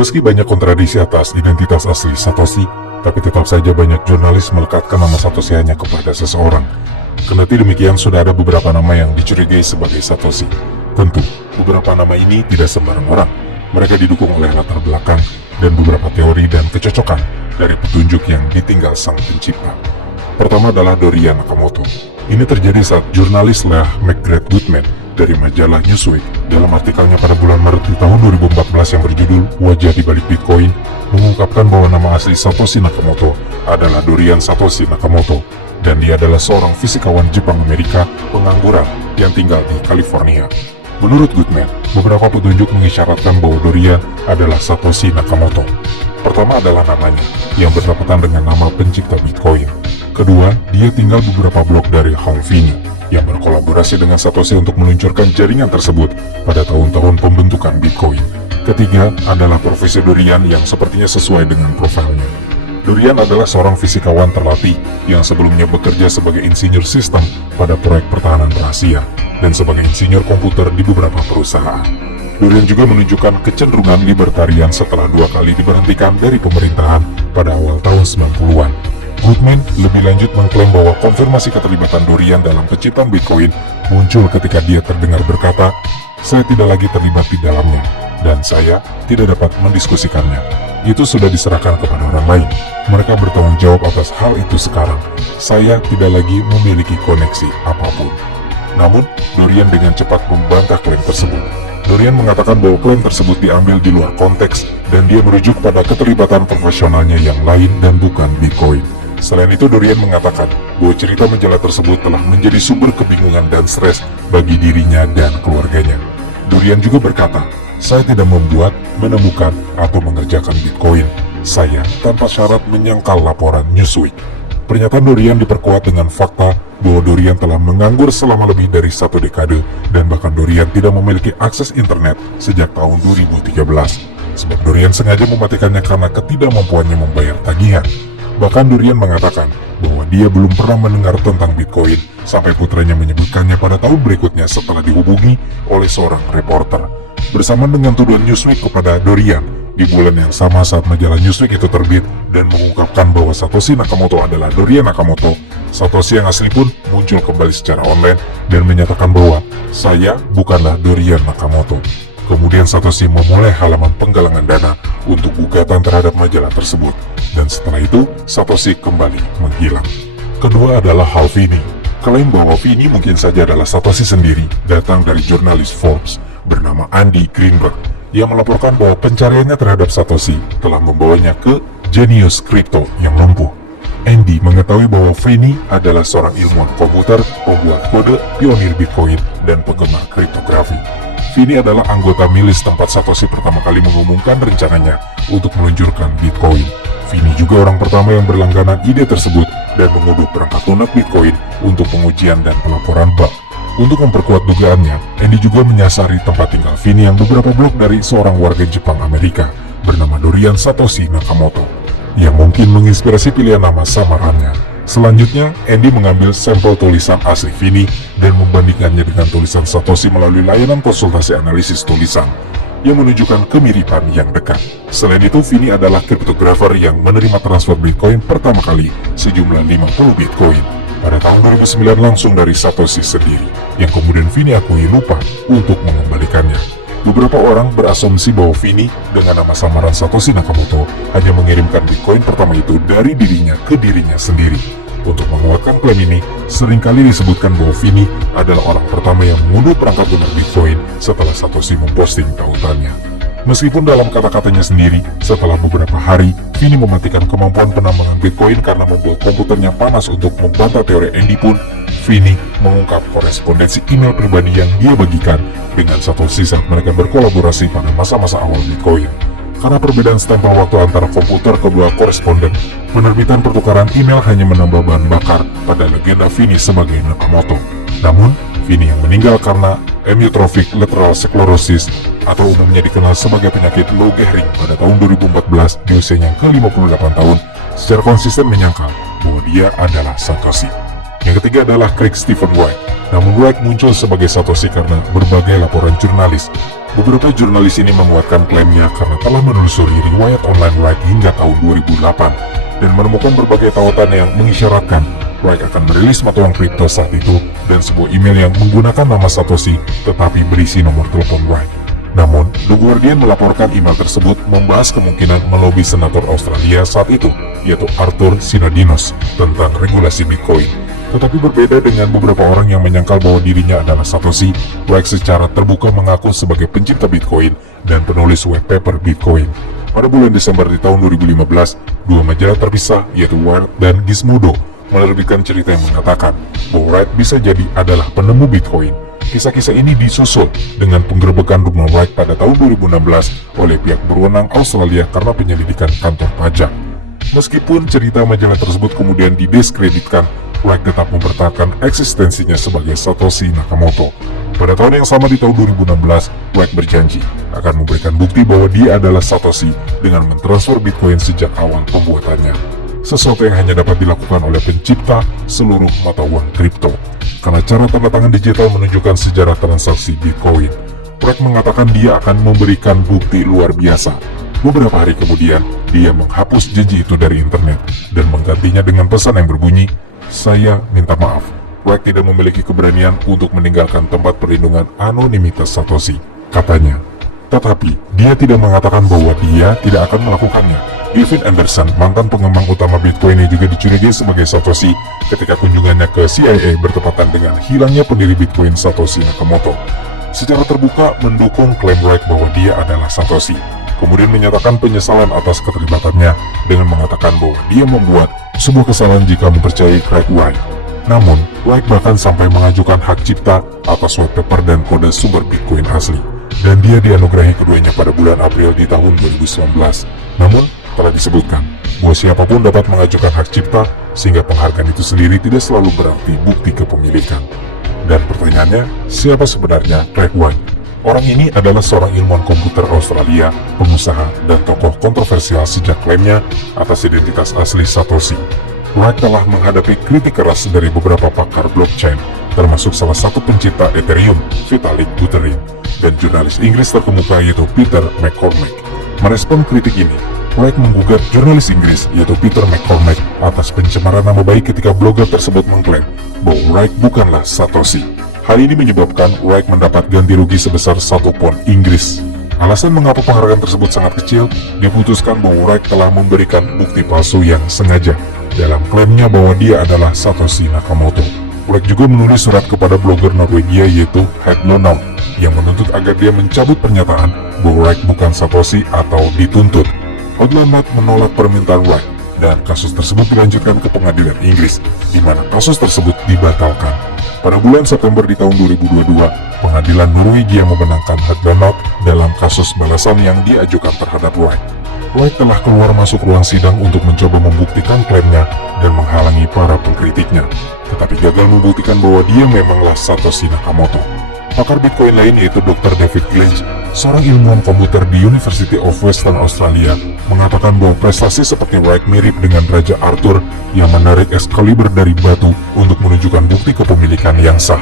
Meski banyak kontradiksi atas identitas asli Satoshi, tapi tetap saja banyak jurnalis melekatkan nama Satoshi hanya kepada seseorang. Kendati demikian, sudah ada beberapa nama yang dicurigai sebagai Satoshi. Tentu, beberapa nama ini tidak sembarang orang. Mereka didukung oleh latar belakang dan beberapa teori dan kecocokan dari petunjuk yang ditinggal sang pencipta. Pertama adalah Dorian Nakamoto. Ini terjadi saat jurnalis Leah McGrath Goodman dari majalah Newsweek dalam artikelnya pada bulan Maret di tahun 2014 yang berjudul Wajah di Balik Bitcoin mengungkapkan bahwa nama asli Satoshi Nakamoto adalah Dorian Satoshi Nakamoto, dan dia adalah seorang fisikawan Jepang-Amerika pengangguran yang tinggal di California. Menurut Goodman, beberapa petunjuk mengisyaratkan bahwa Dorian adalah Satoshi Nakamoto. Pertama adalah namanya, yang bertepatan dengan nama pencipta Bitcoin. Kedua, dia tinggal beberapa blok dari Hal Finney, yang berkolaborasi dengan Satoshi untuk meluncurkan jaringan tersebut pada tahun-tahun pembentukan Bitcoin. Ketiga adalah profesi Dorian yang sepertinya sesuai dengan profilnya. Dorian adalah seorang fisikawan terlatih yang sebelumnya bekerja sebagai insinyur sistem pada proyek pertahanan rahasia dan sebagai insinyur komputer di beberapa perusahaan. Dorian juga menunjukkan kecenderungan libertarian setelah 2 kali diberhentikan dari pemerintahan pada awal tahun 90-an. Goodman lebih lanjut mengklaim bahwa konfirmasi keterlibatan Dorian dalam penciptaan Bitcoin muncul ketika dia terdengar berkata, "Saya tidak lagi terlibat di dalamnya, dan saya tidak dapat mendiskusikannya. Itu sudah diserahkan kepada orang lain. Mereka bertanggung jawab atas hal itu sekarang. Saya tidak lagi memiliki koneksi apapun." Namun, Dorian dengan cepat membantah klaim tersebut. Dorian mengatakan bahwa klaim tersebut diambil di luar konteks dan dia merujuk pada keterlibatan profesionalnya yang lain dan bukan Bitcoin. Selain itu, Dorian mengatakan bahwa cerita majalah tersebut telah menjadi sumber kebingungan dan stres bagi dirinya dan keluarganya. Dorian juga berkata, "Saya tidak membuat, menemukan, atau mengerjakan Bitcoin. Saya tanpa syarat menyangkal laporan Newsweek." Pernyataan Dorian diperkuat dengan fakta bahwa Dorian telah menganggur selama lebih dari 1 dekade dan bahkan Dorian tidak memiliki akses internet sejak tahun 2013. Sebab Dorian sengaja mematikannya karena ketidakmampuannya membayar tagihan. Bahkan Dorian mengatakan bahwa dia belum pernah mendengar tentang Bitcoin sampai putranya menyebutkannya pada tahun berikutnya setelah dihubungi oleh seorang reporter. Bersamaan dengan tuduhan Newsweek kepada Dorian, di bulan yang sama saat majalah Newsweek itu terbit dan mengungkapkan bahwa Satoshi Nakamoto adalah Dorian Nakamoto, Satoshi yang asli pun muncul kembali secara online dan menyatakan bahwa "Saya bukanlah Dorian Nakamoto." Kemudian Satoshi memulai halaman penggalangan dana untuk gugatan terhadap majalah tersebut, dan setelah itu Satoshi kembali menghilang. Kedua adalah Hal Finney. Klaim bahwa Finney mungkin saja adalah Satoshi sendiri datang dari jurnalis Forbes bernama Andy Greenberg yang melaporkan bahwa pencariannya terhadap Satoshi telah membawanya ke Genius Crypto yang lumpuh. Andy mengetahui bahwa Finney adalah seorang ilmuwan komputer, pembuat kode, pionir Bitcoin, dan penggemar kriptografi. Finney adalah anggota milis tempat Satoshi pertama kali mengumumkan rencananya untuk meluncurkan Bitcoin. Finney juga orang pertama yang berlangganan ide tersebut dan mengunduh perangkat lunak Bitcoin untuk pengujian dan pelaporan bug. Untuk memperkuat dugaannya, Andy juga menyasari tempat tinggal Finney yang beberapa blok dari seorang warga Jepang Amerika bernama Dorian Satoshi Nakamoto, yang mungkin menginspirasi pilihan nama samarannya. Selanjutnya, Andy mengambil sampel tulisan asli Finney dan membandingkannya dengan tulisan Satoshi melalui layanan konsultasi analisis tulisan yang menunjukkan kemiripan yang dekat. Selain itu, Finney adalah kriptografer yang menerima transfer Bitcoin pertama kali sejumlah 50 Bitcoin pada tahun 2009 langsung dari Satoshi sendiri, yang kemudian Finney akui lupa untuk mengembalikannya. Beberapa orang berasumsi bahwa Finney dengan nama samaran Satoshi Nakamoto hanya mengirimkan Bitcoin pertama itu dari dirinya ke dirinya sendiri. Untuk menguatkan klaim ini, seringkali disebutkan bahwa Finney adalah orang pertama yang mengunduh perangkat lunak Bitcoin setelah Satoshi memposting tautannya. Meskipun dalam kata-katanya sendiri, setelah beberapa hari, Finney mematikan kemampuan penambangan Bitcoin karena membuat komputernya panas untuk membantah teori Andy pun, Finney mengungkap korespondensi email pribadi yang dia bagikan dengan Satoshi saat mereka berkolaborasi pada masa-masa awal Bitcoin. Karena perbedaan stempel waktu antara komputer kedua koresponden, penerbitan pertukaran email hanya menambah bahan bakar pada legenda Finney sebagai Nakamoto. Namun, Finney yang meninggal karena amyotrophic lateral sclerosis atau umumnya dikenal sebagai penyakit Lou Gehrig pada tahun 2014 di usianya yang ke-58 tahun, secara konsisten menyangkal bahwa dia adalah Satoshi. Yang ketiga adalah Craig Stephen Wright. Namun Wright muncul sebagai Satoshi karena berbagai laporan jurnalis. Beberapa jurnalis ini menguatkan klaimnya karena telah menelusuri riwayat online Wright hingga tahun 2008 dan menemukan berbagai tautan yang mengisyaratkan Wright akan merilis mata uang kripto saat itu dan sebuah email yang menggunakan nama Satoshi tetapi berisi nomor telepon Wright. Namun, The Guardian melaporkan email tersebut membahas kemungkinan melobi senator Australia saat itu, yaitu Arthur Sinodinos, tentang regulasi Bitcoin. Tetapi berbeda dengan beberapa orang yang menyangkal bahwa dirinya adalah Satoshi, Wright secara terbuka mengaku sebagai pencipta Bitcoin dan penulis white paper Bitcoin. Pada bulan Desember di tahun 2015, dua majalah terpisah yaitu Wired dan Gizmodo menerbitkan cerita yang mengatakan bahwa Wright bisa jadi adalah penemu Bitcoin. Kisah-kisah ini disusul dengan penggerbekan rumah Wright pada tahun 2016 oleh pihak berwenang Australia karena penyelidikan kantor pajak. Meskipun cerita majalah tersebut kemudian didiskreditkan, Wright tetap mempertahankan eksistensinya sebagai Satoshi Nakamoto. Pada tahun yang sama di tahun 2016, Wright berjanji akan memberikan bukti bahwa dia adalah Satoshi dengan mentransfer Bitcoin sejak awal pembuatannya. Sesuatu yang hanya dapat dilakukan oleh pencipta seluruh mata uang kripto. Karena cara tanda tangan digital menunjukkan sejarah transaksi Bitcoin. Wright mengatakan dia akan memberikan bukti luar biasa. Beberapa hari kemudian, dia menghapus janji itu dari internet dan menggantinya dengan pesan yang berbunyi, "Saya minta maaf. Wright tidak memiliki keberanian untuk meninggalkan tempat perlindungan anonimitas Satoshi," katanya. Tetapi, dia tidak mengatakan bahwa dia tidak akan melakukannya. Gavin Anderson, mantan pengembang utama Bitcoin yang juga dicurigai sebagai Satoshi ketika kunjungannya ke CIA bertepatan dengan hilangnya pendiri Bitcoin Satoshi Nakamoto, secara terbuka mendukung klaim Wright bahwa dia adalah Satoshi, kemudian menyatakan penyesalan atas keterlibatannya dengan mengatakan bahwa dia membuat sebuah kesalahan jika mempercayai Craig Wright. Namun, Wright bahkan sampai mengajukan hak cipta atas white paper dan kode sumber Bitcoin asli, dan dia dianugerahi keduanya pada bulan April di tahun 2019. Namun, telah disebutkan bahwa siapapun dapat mengajukan hak cipta, sehingga penghargaan itu sendiri tidak selalu berarti bukti kepemilikan. Dan pertanyaannya, siapa sebenarnya Craig Wright? Orang ini adalah seorang ilmuwan komputer Australia, pengusaha, dan tokoh kontroversial sejak klaimnya atas identitas asli Satoshi. Wright telah menghadapi kritik keras dari beberapa pakar blockchain, termasuk salah satu pencipta Ethereum, Vitalik Buterin, dan jurnalis Inggris terkemuka yaitu Peter McCormack. Merespon kritik ini, Wright menggugat jurnalis Inggris yaitu Peter McCormack atas pencemaran nama baik ketika blogger tersebut mengklaim bahwa Wright bukanlah Satoshi. Hal ini menyebabkan Wright mendapat ganti rugi sebesar 1 pound Inggris. Alasan mengapa penghargaan tersebut sangat kecil, diputuskan bahwa Wright telah memberikan bukti palsu yang sengaja dalam klaimnya bahwa dia adalah Satoshi Nakamoto. Wright juga menulis surat kepada blogger Norwegia yaitu Hedlonaut yang menuntut agar dia mencabut pernyataan bahwa Wright bukan Satoshi atau dituntut. Hedlonaut menolak permintaan Wright dan kasus tersebut dilanjutkan ke pengadilan Inggris, di mana kasus tersebut dibatalkan. Pada bulan September di tahun 2022, pengadilan Norwegia memenangkan Hedlonaut dalam kasus balasan yang diajukan terhadap Wright. Wright telah keluar masuk ruang sidang untuk mencoba membuktikan klaimnya dan menghalangi para pengkritiknya, tetapi gagal membuktikan bahwa dia memanglah Satoshi Nakamoto. Pakar Bitcoin lain yaitu Dr. David Glench, seorang ilmuwan komputer di University of Western Australia, mengatakan bahwa prestasi seperti Wright mirip dengan Raja Arthur yang menarik Excalibur dari batu untuk menunjukkan bukti kepemilikan yang sah.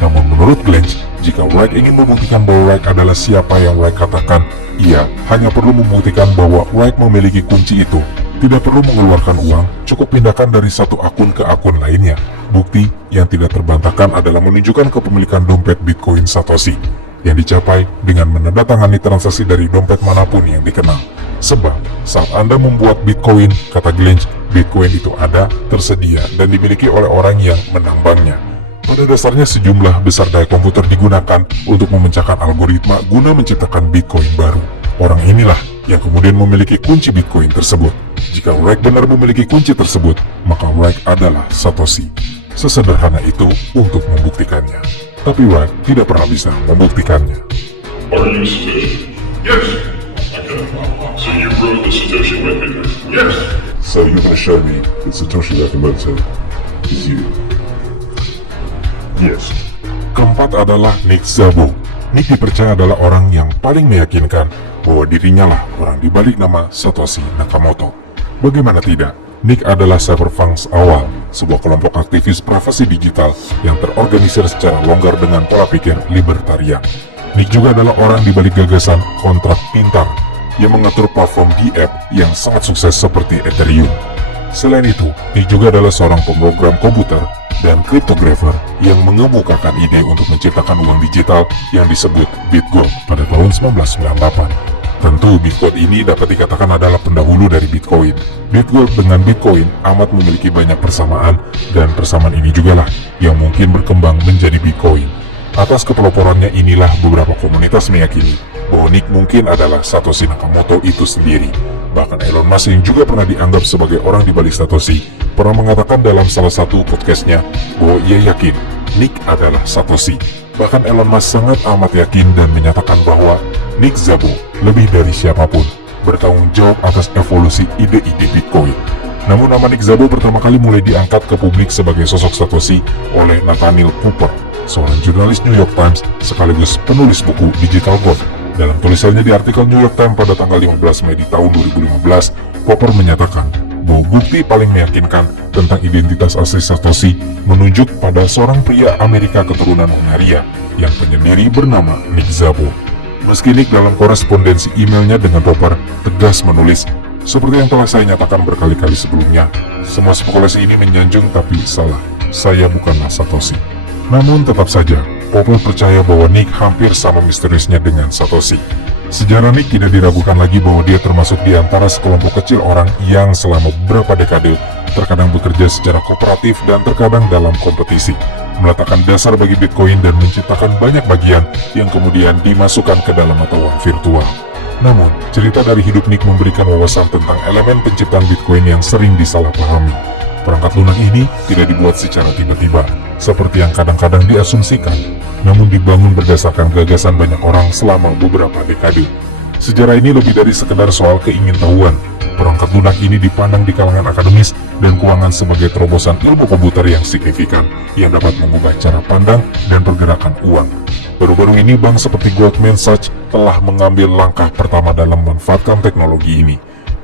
Namun menurut Glench, jika Wright ingin membuktikan bahwa Wright adalah siapa yang Wright katakan, ia hanya perlu membuktikan bahwa Wright memiliki kunci itu. Tidak perlu mengeluarkan uang, cukup pindahkan dari satu akun ke akun lainnya. Bukti yang tidak terbantahkan adalah menunjukkan kepemilikan dompet Bitcoin Satoshi yang dicapai dengan menandatangani transaksi dari dompet manapun yang dikenal. Sebab, saat Anda membuat Bitcoin, kata Glench, Bitcoin itu ada, tersedia, dan dimiliki oleh orang yang menambangnya. Pada dasarnya sejumlah besar daya komputer digunakan untuk memecahkan algoritma guna menciptakan Bitcoin baru. Orang inilah yang kemudian memiliki kunci Bitcoin tersebut. Jika Wright benar memiliki kunci tersebut, maka Wright adalah Satoshi. Sesederhana itu untuk membuktikannya. Tapi Wright tidak pernah bisa membuktikannya. Are you Satoshi? Yes. Okay. So you wrote the Satoshi white paper? Yes. So you're gonna show me that Satoshi Nakamoto is you? Yes. Keempat adalah Nick Szabo. Nick dipercaya adalah orang yang paling meyakinkan bahwa dirinya lah orang di balik nama Satoshi Nakamoto. Bagaimana tidak, Nick adalah cyberpunks awal, sebuah kelompok aktivis privasi digital yang terorganisir secara longgar dengan pola pikir libertarian. Nick juga adalah orang di balik gagasan kontrak pintar yang mengatur platform di app yang sangat sukses seperti Ethereum. Selain itu, Nick juga adalah seorang pemrogram komputer dan cryptographer yang mengemukakan ide untuk menciptakan uang digital yang disebut Bitgold pada tahun 1998. Tentu Bitgold ini dapat dikatakan adalah pendahulu dari Bitcoin. Bitgold dengan Bitcoin amat memiliki banyak persamaan, dan persamaan ini jugalah yang mungkin berkembang menjadi Bitcoin. Atas kepeloporannya inilah beberapa komunitas meyakini bahwa Nick mungkin adalah Satoshi Nakamoto itu sendiri. Bahkan Elon Musk yang juga pernah dianggap sebagai orang di balik Satoshi pernah mengatakan dalam salah satu podcastnya bahwa ia yakin Nick adalah Satoshi. Bahkan Elon Musk sangat amat yakin dan menyatakan bahwa Nick Szabo lebih dari siapapun bertanggung jawab atas evolusi ide-ide Bitcoin. Namun nama Nick Szabo pertama kali mulai diangkat ke publik sebagai sosok Satoshi oleh Nathaniel Cooper, seorang jurnalis New York Times sekaligus penulis buku Digital Gold. Dalam tulisannya di artikel New York Times pada tanggal 15 Mei di tahun 2015, Cooper menyatakan bahwa bukti paling meyakinkan tentang identitas asli Satoshi menunjuk pada seorang pria Amerika keturunan Hungaria yang penyendiri bernama Nick Szabo. Meski Nick dalam korespondensi emailnya dengan Cooper tegas menulis, seperti yang telah saya nyatakan berkali-kali sebelumnya, semua spekulasi ini menyanjung tapi salah, saya bukanlah Satoshi. Namun tetap saja, Cooper percaya bahwa Nick hampir sama misteriusnya dengan Satoshi. Sejarah Nick tidak diragukan lagi bahwa dia termasuk di antara sekelompok kecil orang yang selama beberapa dekade terkadang bekerja secara kooperatif dan terkadang dalam kompetisi, meletakkan dasar bagi Bitcoin dan menciptakan banyak bagian yang kemudian dimasukkan ke dalam mata uang virtual. Namun, cerita dari hidup Nick memberikan wawasan tentang elemen penciptaan Bitcoin yang sering disalahpahami. Perangkat lunak ini tidak dibuat secara tiba-tiba, seperti yang kadang-kadang diasumsikan, namun dibangun berdasarkan gagasan banyak orang selama beberapa dekade. Sejarah ini lebih dari sekedar soal keingintahuan. Perangkat lunak ini dipandang di kalangan akademis dan keuangan sebagai terobosan ilmu komputer yang signifikan yang dapat mengubah cara pandang dan pergerakan uang. Baru-baru ini bank seperti Goldman Sachs telah mengambil langkah pertama dalam memanfaatkan teknologi ini.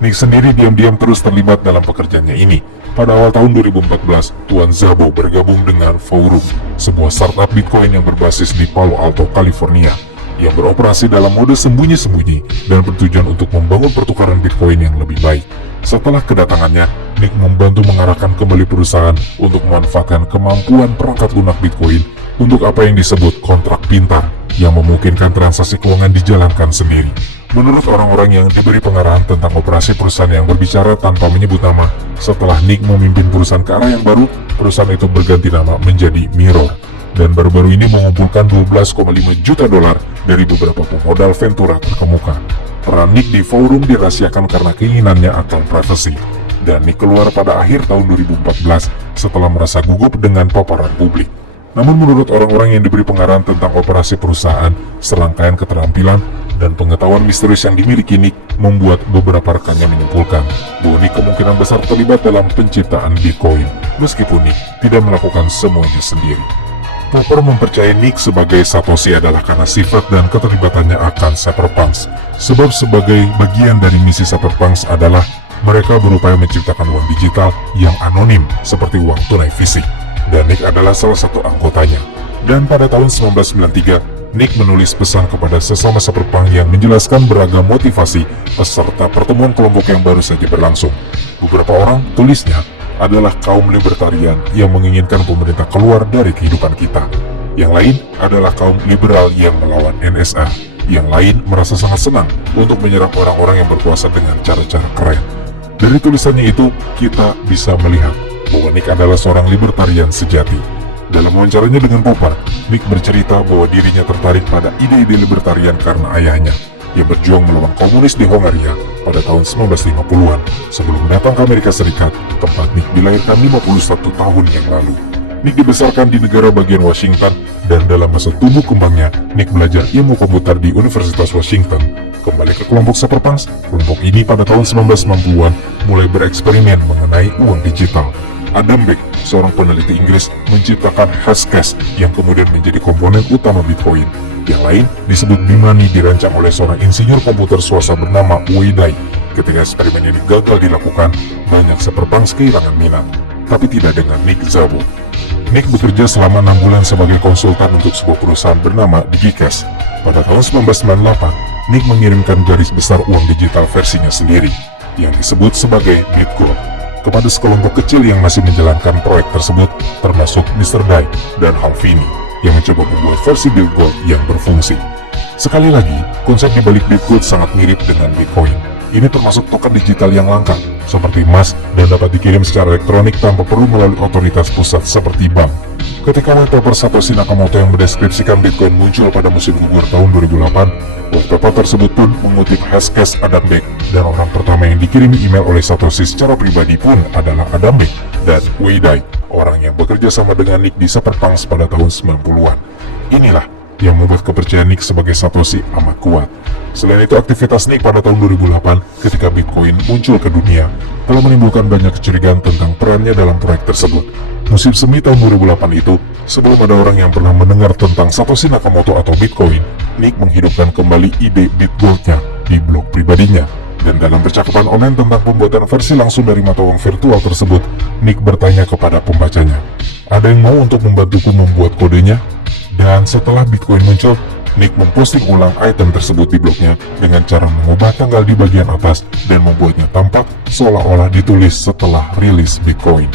Nick sendiri diam-diam terus terlibat dalam pekerjaannya ini. Pada awal tahun 2014, Tuan Szabo bergabung dengan Forum, sebuah startup Bitcoin yang berbasis di Palo Alto, California, yang beroperasi dalam mode sembunyi-sembunyi dan bertujuan untuk membangun pertukaran Bitcoin yang lebih baik. Setelah kedatangannya, Nick membantu mengarahkan kembali perusahaan untuk memanfaatkan kemampuan perangkat lunak Bitcoin untuk apa yang disebut kontrak pintar, yang memungkinkan transaksi keuangan dijalankan sendiri. Menurut orang-orang yang diberi pengarahan tentang operasi perusahaan yang berbicara tanpa menyebut nama, setelah Nick memimpin perusahaan ke arah yang baru, perusahaan itu berganti nama menjadi Mirror, dan baru-baru ini mengumpulkan 12,5 juta dolar dari beberapa pemodal Ventura terkemuka. Peran Nick di Forum dirahasiakan karena keinginannya akan privasi, dan Nick keluar pada akhir tahun 2014 setelah merasa gugup dengan paparan publik. Namun menurut orang-orang yang diberi pengarahan tentang operasi perusahaan, serangkaian keterampilan dan pengetahuan misterius yang dimiliki Nick membuat beberapa rekannya menyimpulkan bahwa Nick kemungkinan besar terlibat dalam penciptaan Bitcoin, meskipun Nick tidak melakukan semuanya sendiri. Popper mempercayai Nick sebagai Satoshi adalah karena sifat dan keterlibatannya akan cyberpunks, sebab sebagai bagian dari misi cyberpunks adalah mereka berupaya menciptakan uang digital yang anonim seperti uang tunai fisik. Dan Nick adalah salah satu anggotanya. Dan pada tahun 1993, Nick menulis pesan kepada sesama cyberpunk yang menjelaskan beragam motivasi peserta pertemuan kelompok yang baru saja berlangsung. Beberapa orang, tulisnya, adalah kaum libertarian yang menginginkan pemerintah keluar dari kehidupan kita. Yang lain adalah kaum liberal yang melawan NSA. Yang lain merasa sangat senang untuk menyerang orang-orang yang berkuasa dengan cara-cara keren. Dari tulisannya itu, kita bisa melihat bahwa Nick adalah seorang libertarian sejati. Dalam wawancaranya dengan Popper, Nick bercerita bahwa dirinya tertarik pada ide-ide libertarian karena ayahnya, yang berjuang melawan komunis di Hongaria pada tahun 1950-an, sebelum datang ke Amerika Serikat, tempat Nick dilahirkan 51 tahun yang lalu. Nick dibesarkan di negara bagian Washington, dan dalam masa tumbuh kembangnya, Nick belajar ilmu komputer di Universitas Washington. Kembali ke kelompok cyberpunks, kelompok ini pada tahun 1990-an mulai bereksperimen mengenai uang digital. Adam Back, seorang peneliti Inggris, menciptakan Hashcash yang kemudian menjadi komponen utama Bitcoin. Yang lain disebut B-Money dirancang oleh seorang insinyur komputer swasta bernama Wei Dai. Ketika eksperimen ini gagal dilakukan, banyak cyberpunks kehilangan minat, tapi tidak dengan Nick Szabo. Nick bekerja selama 6 bulan sebagai konsultan untuk sebuah perusahaan bernama DigiCash. Pada tahun 1998, Nick mengirimkan garis besar uang digital versinya sendiri, yang disebut sebagai BitGold, kepada sekelompok kecil yang masih menjalankan proyek tersebut, termasuk Mr. Dai dan Hal Finney, yang mencoba membuat versi BitGold yang berfungsi. Sekali lagi, konsep di balik BitGold sangat mirip dengan Bitcoin. Ini termasuk token digital yang langka, seperti emas, dan dapat dikirim secara elektronik tanpa perlu melalui otoritas pusat seperti bank. Ketika white paper Satoshi Nakamoto yang mendeskripsikan Bitcoin muncul pada musim gugur tahun 2008, white paper tersebut pun mengutip Hashcash Adam Back, dan orang pertama yang dikirimi email oleh Satoshi secara pribadi pun adalah Adam Back dan Wei Dai, orang yang bekerja sama dengan Nick di Cyberpunks pada tahun 90-an. Inilah yang membuat kepercayaan Nick sebagai Satoshi amat kuat. Selain itu, aktivitas Nick pada tahun 2008 ketika Bitcoin muncul ke dunia telah menimbulkan banyak kecurigaan tentang perannya dalam proyek tersebut. Musim semi tahun 2008 itu, sebelum ada orang yang pernah mendengar tentang Satoshi Nakamoto atau Bitcoin, Nick menghidupkan kembali ide BitGold-nya di blog pribadinya. Dan dalam percakapan online tentang pembuatan versi langsung dari mata uang virtual tersebut, Nick bertanya kepada pembacanya, "Ada yang mau untuk membantuku membuat kodenya?" Dan setelah Bitcoin muncul, Nick memposting ulang item tersebut di blognya dengan cara mengubah tanggal di bagian atas dan membuatnya tampak seolah-olah ditulis setelah rilis Bitcoin.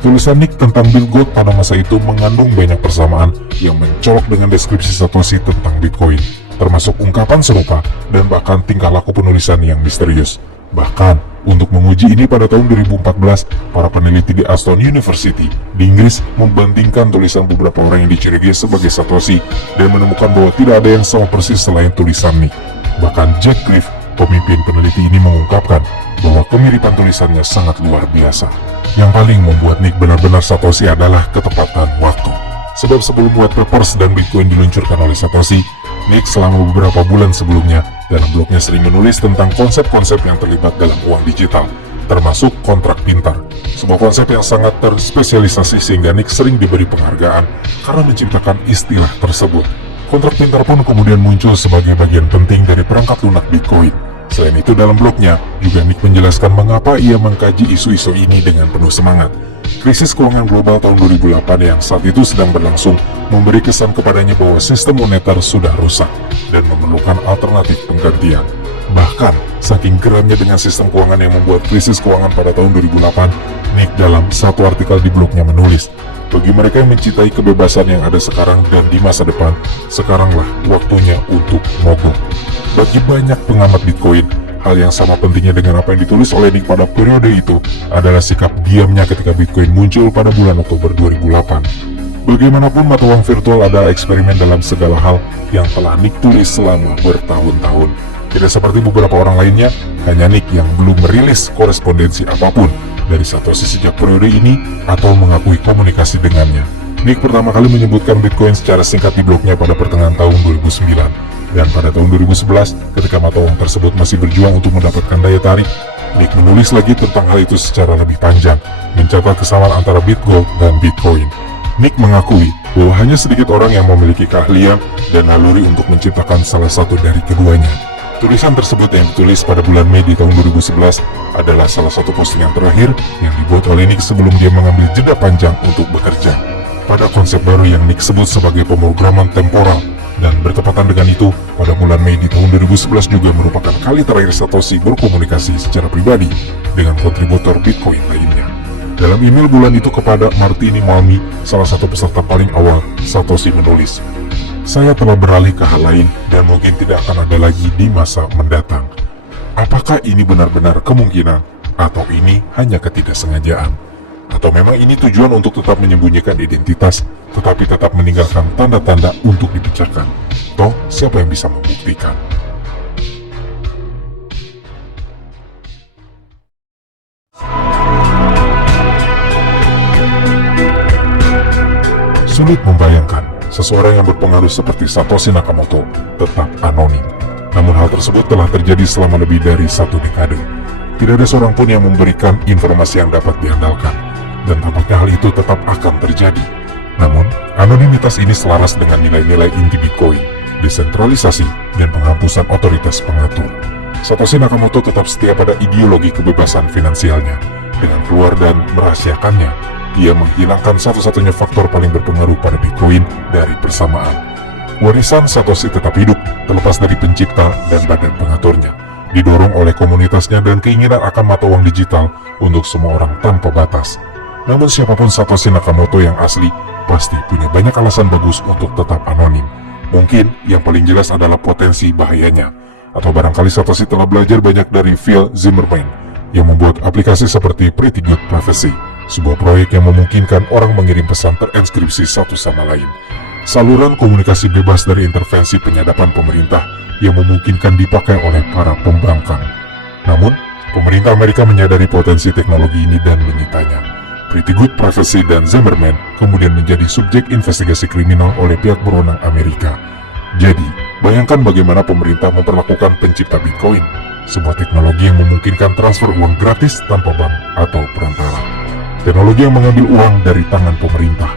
Tulisan Nick tentang BitGold pada masa itu mengandung banyak persamaan yang mencolok dengan deskripsi Satoshi tentang Bitcoin, termasuk ungkapan serupa dan bahkan tingkah laku penulisan yang misterius. Bahkan, untuk menguji ini pada tahun 2014, para peneliti di Aston University di Inggris membandingkan tulisan beberapa orang yang dicurigai sebagai Satoshi dan menemukan bahwa tidak ada yang sama persis selain tulisan Nick. Bahkan Jack Cliff, pemimpin peneliti ini, mengungkapkan bahwa kemiripan tulisannya sangat luar biasa. Yang paling membuat Nick benar-benar Satoshi adalah ketepatan waktu. Sebab sebelum white papers dan Bitcoin diluncurkan oleh Satoshi, Nick selama beberapa bulan sebelumnya dalam blognya sering menulis tentang konsep-konsep yang terlibat dalam uang digital, termasuk kontrak pintar. Sebuah konsep yang sangat terspesialisasi sehingga Nick sering diberi penghargaan karena menciptakan istilah tersebut. Kontrak pintar pun kemudian muncul sebagai bagian penting dari perangkat lunak Bitcoin. Selain itu, dalam blognya juga Nick menjelaskan mengapa ia mengkaji isu-isu ini dengan penuh semangat. Krisis keuangan global tahun 2008 yang saat itu sedang berlangsung memberi kesan kepadanya bahwa sistem moneter sudah rusak dan memerlukan alternatif penggantian. Bahkan, saking geramnya dengan sistem keuangan yang membuat krisis keuangan pada tahun 2008, Nick dalam satu artikel di blognya menulis, "Bagi mereka yang mencintai kebebasan yang ada sekarang dan di masa depan, sekaranglah waktunya untuk mogok." Bagi banyak pengamat Bitcoin, hal yang sama pentingnya dengan apa yang ditulis oleh Nick pada periode itu adalah sikap diamnya ketika Bitcoin muncul pada bulan Oktober 2008. Bagaimanapun, mata uang virtual adalah eksperimen dalam segala hal yang telah Nick tulis selama bertahun-tahun. Tidak seperti beberapa orang lainnya, hanya Nick yang belum merilis korespondensi apapun dari Satoshi sejak periode ini atau mengakui komunikasi dengannya. Nick pertama kali menyebutkan Bitcoin secara singkat di blognya pada pertengahan tahun 2009. Dan pada tahun 2011, ketika mata uang tersebut masih berjuang untuk mendapatkan daya tarik, Nick menulis lagi tentang hal itu secara lebih panjang, mencatat kesamaan antara BitGold dan Bitcoin. Nick mengakui bahwa hanya sedikit orang yang memiliki keahlian dan naluri untuk menciptakan salah satu dari keduanya. Tulisan tersebut yang ditulis pada bulan Mei di tahun 2011 adalah salah satu postingan terakhir yang dibuat oleh Nick sebelum dia mengambil jeda panjang untuk bekerja pada konsep baru yang Nick sebut sebagai pemrograman temporal. Dan bertepatan dengan itu, pada bulan Mei di tahun 2011 juga merupakan kali terakhir Satoshi berkomunikasi secara pribadi dengan kontributor Bitcoin lainnya. Dalam email bulan itu kepada Martini Malmi, salah satu peserta paling awal, Satoshi menulis, "Saya telah beralih ke hal lain dan mungkin tidak akan ada lagi di masa mendatang. Apakah ini benar-benar kemungkinan atau ini hanya ketidaksengajaan? Atau memang ini tujuan untuk tetap menyembunyikan identitas, tetapi tetap meninggalkan tanda-tanda untuk dipecahkan? Toh, siapa yang bisa membuktikan?" Sulit membayangkan seseorang yang berpengaruh seperti Satoshi Nakamoto tetap anonim. Namun hal tersebut telah terjadi selama lebih dari 1 dekade. Tidak ada seorang pun yang memberikan informasi yang dapat diandalkan, dan tampaknya hal itu tetap akan terjadi. Namun, anonimitas ini selaras dengan nilai-nilai inti Bitcoin, desentralisasi, dan penghapusan otoritas pengatur. Satoshi Nakamoto tetap setia pada ideologi kebebasan finansialnya. Dengan keluar dan merahasiakannya, dia menghilangkan satu-satunya faktor paling berpengaruh pada Bitcoin dari persamaan. Warisan Satoshi tetap hidup, terlepas dari pencipta dan badan pengaturnya, didorong oleh komunitasnya dan keinginan akan mata uang digital untuk semua orang tanpa batas. Namun siapapun Satoshi Nakamoto yang asli, pasti punya banyak alasan bagus untuk tetap anonim. Mungkin yang paling jelas adalah potensi bahayanya. Atau barangkali Satoshi telah belajar banyak dari Phil Zimmermann yang membuat aplikasi seperti Pretty Good Privacy, sebuah proyek yang memungkinkan orang mengirim pesan terenskripsi satu sama lain. Saluran komunikasi bebas dari intervensi penyadapan pemerintah yang memungkinkan dipakai oleh para pembangkang. Namun, pemerintah Amerika menyadari potensi teknologi ini dan menyitanya. Pretty Good Privacy dan Zimmermann kemudian menjadi subjek investigasi kriminal oleh pihak berwenang Amerika. Jadi, bayangkan bagaimana pemerintah memperlakukan pencipta Bitcoin, sebuah teknologi yang memungkinkan transfer uang gratis tanpa bank atau perantara. Teknologi yang mengambil uang dari tangan pemerintah.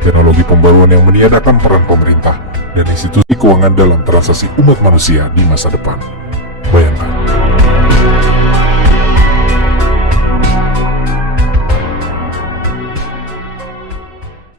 Teknologi pembaruan yang meniadakan peran pemerintah dan institusi keuangan dalam transaksi umat manusia di masa depan.